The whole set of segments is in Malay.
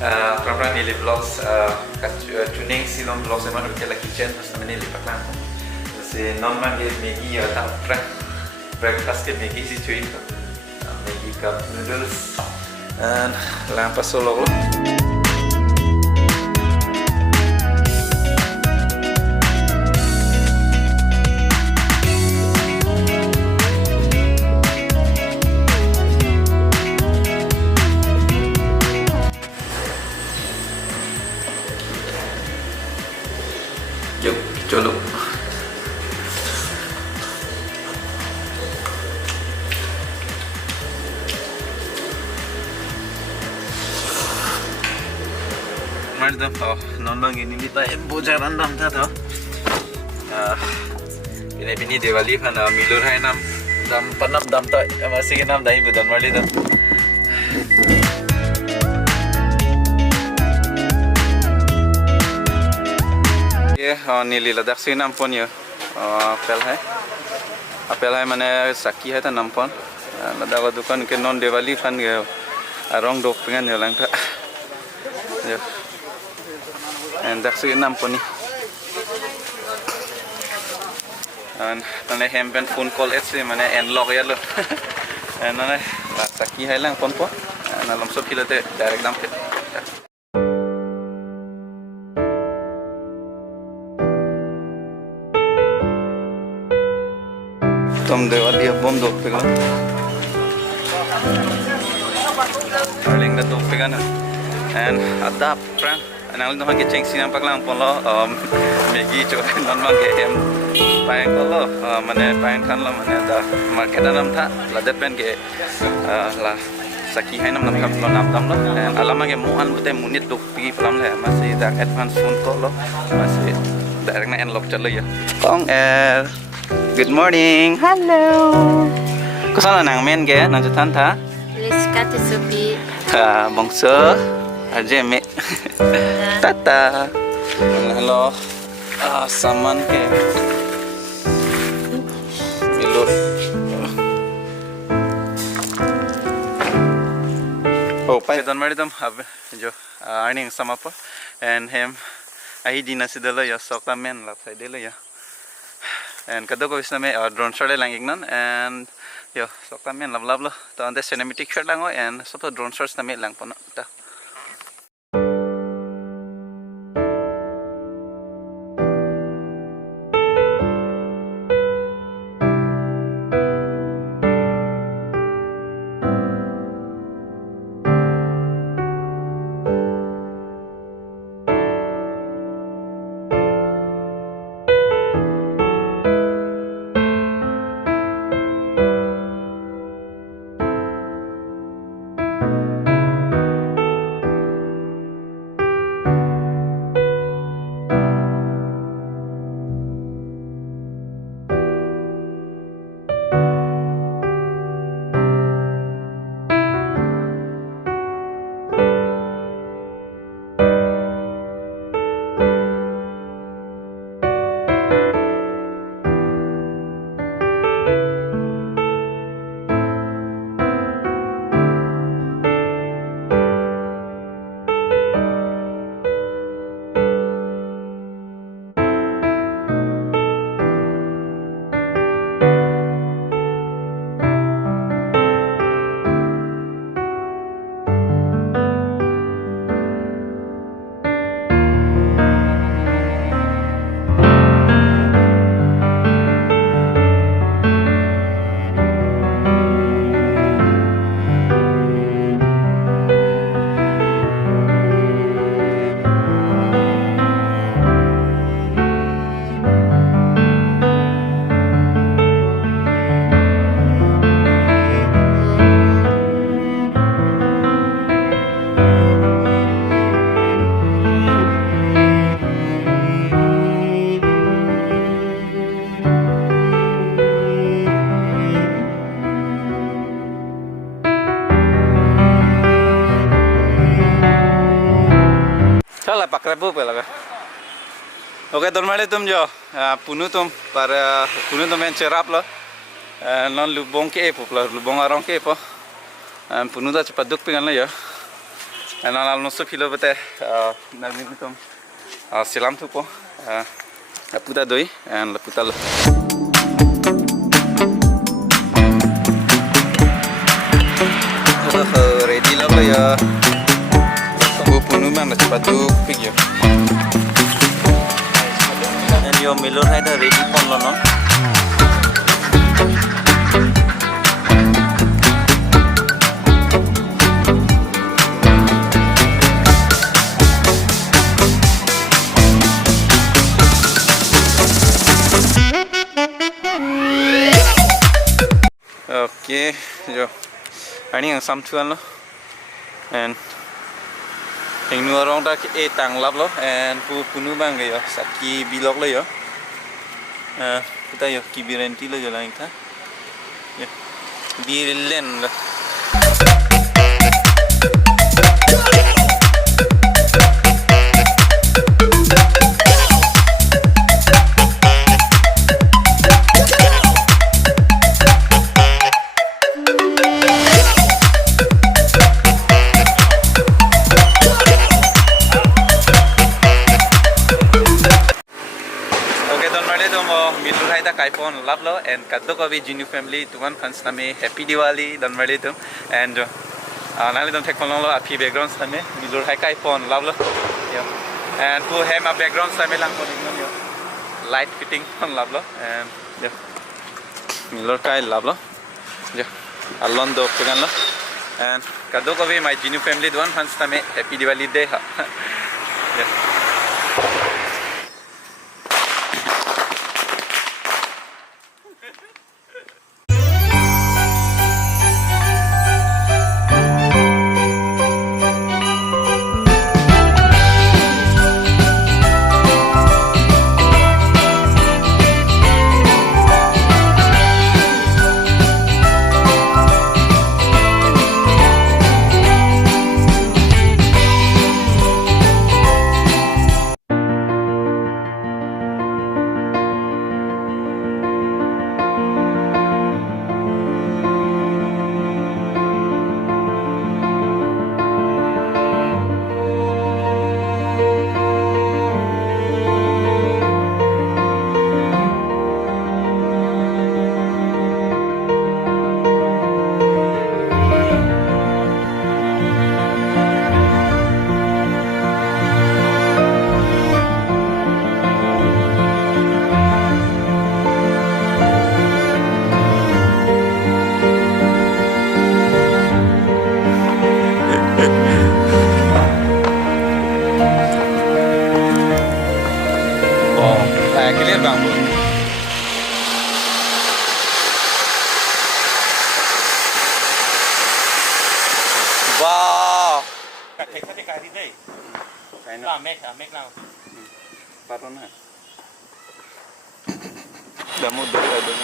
Pernah nili vlogs tuning silom vlogs emang udah kitchen terus namanya nili paklan. Si non mangi Maggi tak pernah breakfast ke Maggi si cuy itu. Maggi cup noodles dan lampas solo. Yuk, colok. Mardam, non bang ini kita bojaran dam था ini Diwali kan milur hai nam dam panap dam ta masih nam dai budan mali dam ये नीली लद्दाख से नाम पन ये apel hai mane saki hai ta nampon ladaga dukan ke non Diwali fan ge rong dok pengen yo lang ta yo and dak se namponi an tane hempen phone call et se mane en log ya lo and nane saki hai lang pon po na lam so philate direct dam ke Tom Diwali bom dok pegan. Darling da dok pegan. And ada pran anal no hangi cheng sinam paklang polo Maggi cho non mang ke em paeng kolo mane paeng kan lo mane da market nam tha la det pen ke la saki hai nam kam lo nam tam lo and alama ke muhan bute munit dok pi plam le masih da advance phone call lo masih direct na en lok chalo ya kong air. Good morning. Hello. Kusana nang men ke nang jutan tha? Liska Tsupi. Bongso. Aje me. Tata. Hello. Saman ke. Milo. Oh, pai don mari dam ab jo earning samapa and him ahi dina sidala ya sokta men la sai dela ya. And kado ko isna me drone shot lang ignan and yo sokta men love lo to ante cinematic shot lang ho and so drone shots na me lang po na ta चला पकड़ बो पे लगा ओके तो मारे तुम जो पुनु तुम पर पुनु तुम एन चेराप लो नॉन लुबोंग के एपो लो लुबोंग आरोंग के एपो पुनु दा चपा दुख पे गन लो and I'll also feel over there. Nalinitum silam tupo laputa doi and laputa lo. Ready lah lo ya. Tunggu penuh mana cepat tu pergi. And your Milor hai dah ready pon lo no. Okay, jo. Ini yang samtuan lo, and yang nu orang tak tang lap lo, and punu bang yo, saki bilok lo yo, kita yo kibirenti lo jalan kita, bilen lo. iPhone love lo and kaddo ko bhi Genu family tuman fans name happy Diwali don mali tum and nali don thekon lo api background name Milor hai iPhone love lo yo and who have my background name lang ko yo light fitting on love lo and yo Milor kai love lo yo alon do pegan lo and kaddo ko bhi my Genu family tuman fans name happy Diwali day ha yo. Clear bang bro. Wow. Thầy có thể cài đi đây. Cái nó Làm make nào. bắt nó này. Đã một đôi ở đây.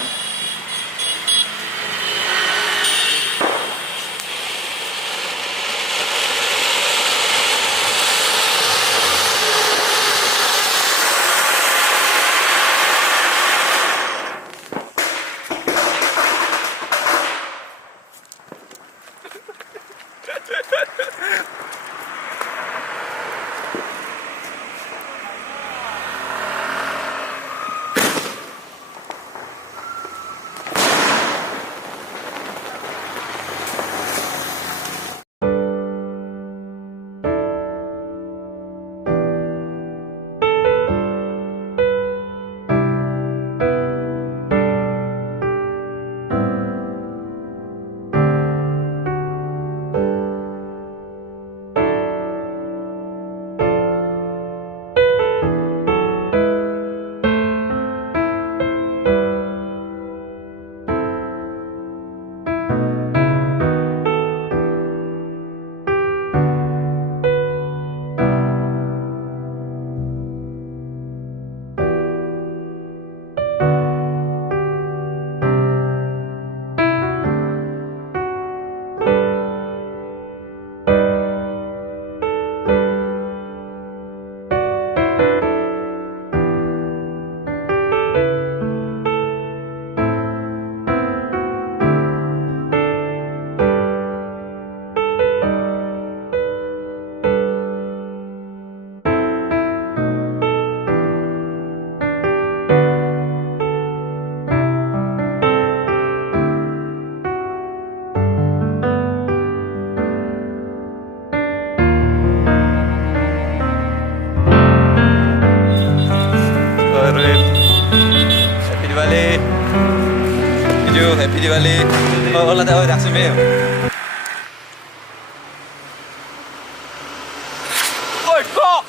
Happy Diwali. Oh, Allah tahu dah semua. Oi, kok.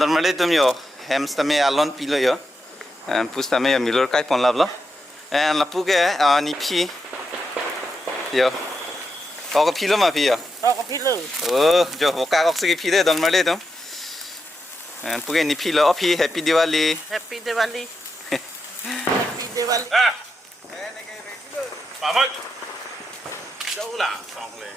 Normally tum yo hems tame alon pilo yo pus tame yo milor kai pon lablo and lapu ke ni phi yo ko philo ma phi yo Ko pilu. oh jo hoka ko se phi de normally tum and puge ni philo o phi happy Diwali Happy Diwali. Happy Diwali. Ah. Bà mới. Đâu là xong rồi.